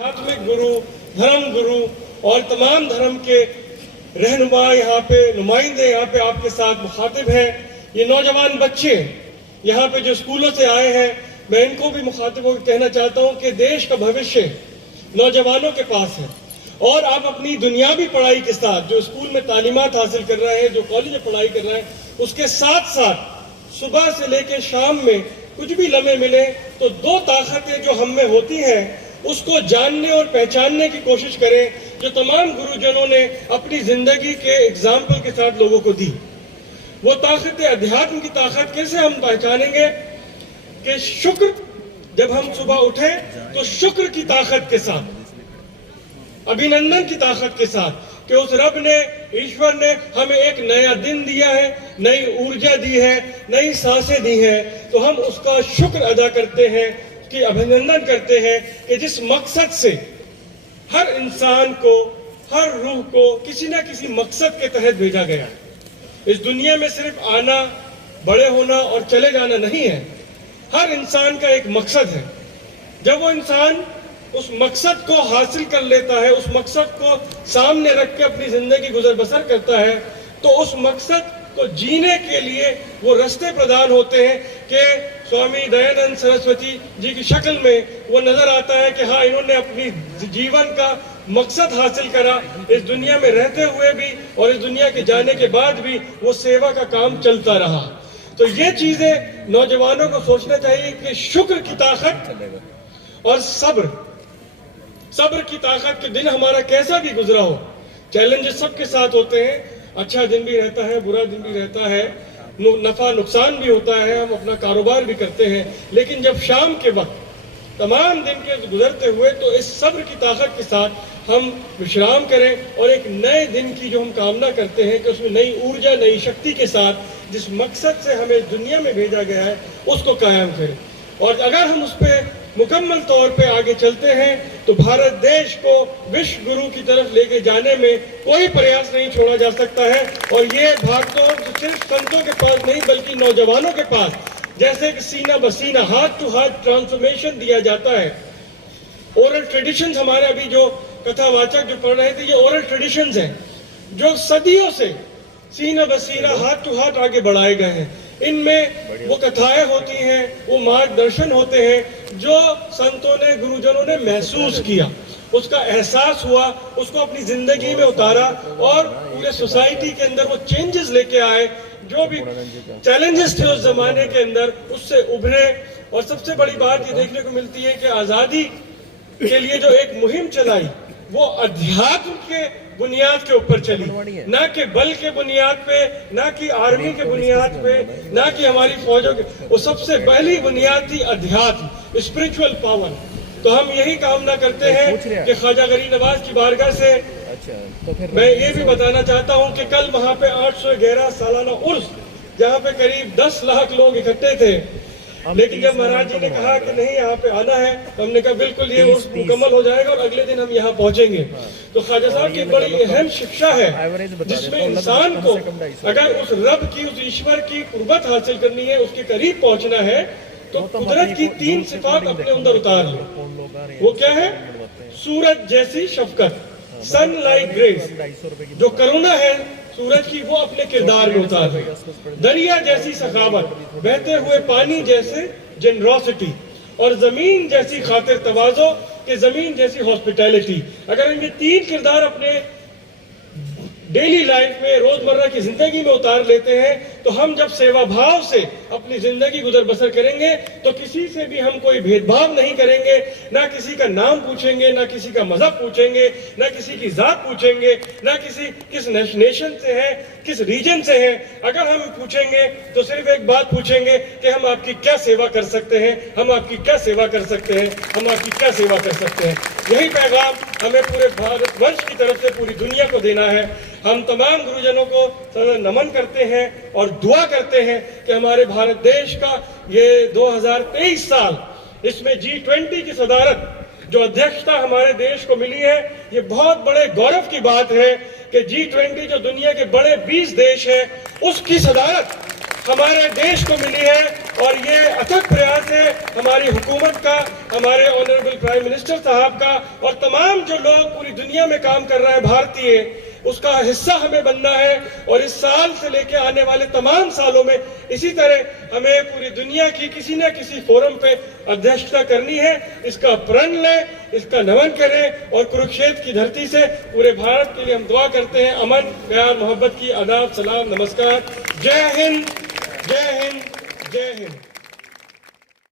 आध्यात्मिक गुरु, धर्म गुरु और तमाम धर्म के रहनुमा यहाँ पे नुमाइंदे यहाँ पे आपके साथ मुखातिब हैं। ये नौजवान बच्चे यहाँ पे जो स्कूलों से आए हैं, मैं इनको भी मुखातिब होकर कहना चाहता हूँ कि देश का भविष्य नौजवानों के पास है और आप अपनी दुनियावी पढ़ाई के साथ जो स्कूल में तालीमात हासिल कर रहे हैं, जो कॉलेज में पढ़ाई कर रहे हैं, उसके साथ साथ सुबह से लेकर शाम में कुछ भी लम्हे मिले तो दो ताकतें जो हम में होती हैं उसको जानने और पहचानने की कोशिश करें जो तमाम गुरुजनों ने अपनी जिंदगी के एग्जाम्पल के साथ लोगों को दी। वो ताकत अध्यात्म की ताकत कैसे हम पहचानेंगे कि शुक्र, जब हम सुबह उठे तो शुक्र की ताकत के साथ, अभिनंदन की ताकत के साथ कि उस रब ने, ईश्वर ने हमें एक नया दिन दिया है, नई ऊर्जा दी है, नई सांसें दी हैं, तो हम उसका शुक्र अदा करते हैं, कि अभिनंदन करते हैं कि जिस मकसद से हर इंसान को, हर रूह को किसी न किसी मकसद के तहत भेजा गया है। इस दुनिया में सिर्फ आना, बड़े होना और चले जाना नहीं है। हर इंसान का एक मकसद है। जब वो इंसान उस मकसद को हासिल कर लेता है, उस मकसद को सामने रख के अपनी जिंदगी गुजर बसर करता है, तो उस मकसद को जीने के लिए वो रास्ते प्रदान होते हैं कि स्वामी दयानंद सरस्वती जी की शक्ल में वो नजर आता है कि हाँ, इन्होंने अपनी जीवन का मकसद हासिल करा, इस दुनिया में रहते हुए भी और इस दुनिया के जाने के बाद भी वो सेवा का काम चलता रहा। तो ये चीजें नौजवानों को सोचना चाहिए कि शुक्र की ताकत और सब्र की ताकत के दिन हमारा कैसा भी गुजरा हो, चैलेंजेस सबके साथ होते हैं, अच्छा दिन भी रहता है, बुरा दिन भी रहता है, नफा नुकसान भी होता है, हम अपना कारोबार भी करते हैं, लेकिन जब शाम के वक्त तमाम दिन के गुजरते हुए तो इस सब्र की ताकत के साथ हम विश्राम करें और एक नए दिन की जो हम कामना करते हैं कि उसमें नई ऊर्जा, नई शक्ति के साथ जिस मकसद से हमें दुनिया में भेजा गया है उसको कायम करें। और अगर हम उस पर मुकम्मल तौर पे आगे चलते हैं तो भारत देश को विश्व गुरु की तरफ लेके जाने में कोई प्रयास नहीं छोड़ा जा सकता है। और ये भागदौड़ सिर्फ संतों के पास नहीं बल्कि नौजवानों के पास, जैसे कि सीना बसीना, हाथ टू हाथ ट्रांसफॉर्मेशन दिया जाता है। ओरल ट्रेडिशंस, हमारे अभी जो कथावाचक जो पढ़ रहे थे, ये ओरल ट्रेडिशंस हैं जो सदियों से सीना बसीना, हाथ टू हाथ आगे बढ़ाए गए हैं। इनमें वो कथाएं होती हैं, वो मार्गदर्शन होते हैं जो संतों ने, गुरुजनों ने महसूस किया, उसका एहसास हुआ, उसको अपनी जिंदगी में उतारा और पूरे सोसाइटी के अंदर वो चेंजेस लेके आए। जो भी चैलेंजेस थे उस जमाने के अंदर, उससे उभरे। और सबसे बड़ी बात ये देखने को मिलती है कि आजादी के लिए जो एक मुहिम चलाई वो अध्यात्म के बुनियाद के ऊपर चली, ना कि बल के बुनियाद पे, ना कि आर्मी के बुनियाद पे, ना कि हमारी फौजों के, वो सबसे पहली बुनियाद थी अध्यात्म, स्पिरिचुअल पावर। तो हम यही कामना करते हैं कि ख्वाजा गरीब नवाज की बारगाह से मैं ये भी बताना चाहता हूँ कि कल वहाँ पे 811 सालाना उर्स, जहाँ पे करीब 10 लाख लोग इकट्ठे थे, लेकिन जब महाराज जी ने कहा कि नहीं यहाँ पे आना है, तो हमने कहा बिल्कुल ये उर्स मुकम्मल हो जाएगा और अगले दिन हम यहाँ पहुंचेंगे। तो ख्वाजा साहब की बड़ी अहम शिक्षा है जिसमें इंसान को अगर उस रब की, उस ईश्वर की कुर्बत हासिल करनी है, उसके करीब पहुंचना है, तो कुदरत की 3 सिफात अपने अंदर उतार ले। वो क्या है? सूरज जैसी शफकत, सन लाइक ग्रेस, जो करुणा है सूरज की वो अपने किरदार में उतार है। दरिया जैसी सखावत, बहते हुए पानी जैसे जेनरोसिटी, और जमीन जैसी खातिर तवाज़ो कि जमीन जैसी हॉस्पिटैलिटी। अगर हम ये 3 किरदार अपने डेली लाइफ में, रोजमर्रा की जिंदगी में उतार लेते हैं, तो हम जब सेवा भाव से अपनी जिंदगी गुजर बसर करेंगे तो किसी से भी हम कोई भेदभाव नहीं करेंगे, ना किसी का नाम पूछेंगे, ना किसी का मजहब पूछेंगे, ना किसी की जात पूछेंगे, ना किस नेशन से है, किस रीजन से है। अगर हम पूछेंगे तो सिर्फ एक बात पूछेंगे कि हम आपकी क्या सेवा कर सकते हैं, हम आपकी क्या सेवा कर सकते हैं, हम आपकी क्या सेवा कर सकते हैं। यही पैगाम हमें पूरे भारतवर्ष की तरफ से पूरी दुनिया को देना है। हम तमाम गुरुजनों को नमन करते हैं और दुआ करते हैं कि हमारे भारत देश का ये 2023 साल, इसमें G20 की सदारत, जो अध्यक्षता हमारे देश को मिली है, ये बहुत बड़े गौरव की बात है कि G20 जो दुनिया के बड़े 20 देश हैं, उसकी सदारत हमारे देश को मिली है और ये अथक प्रयास है हमारी हुकूमत का, हमारे ऑनरेबल प्राइम मिनिस्टर साहब का और तमाम जो लोग पूरी दुनिया में काम कर रहे हैं भारतीय, उसका हिस्सा हमें बनना है। और इस साल से लेकर आने वाले तमाम सालों में इसी तरह हमें पूरी दुनिया की किसी न किसी फोरम पे अध्यक्षता करनी है। इसका प्रण लें, इसका नमन करें और कुरुक्षेत्र की धरती से पूरे भारत के लिए हम दुआ करते हैं। अमन, प्यार, मोहब्बत की आदाब, सलाम, नमस्कार। जय हिंद, जय हिंद, जय हिंद।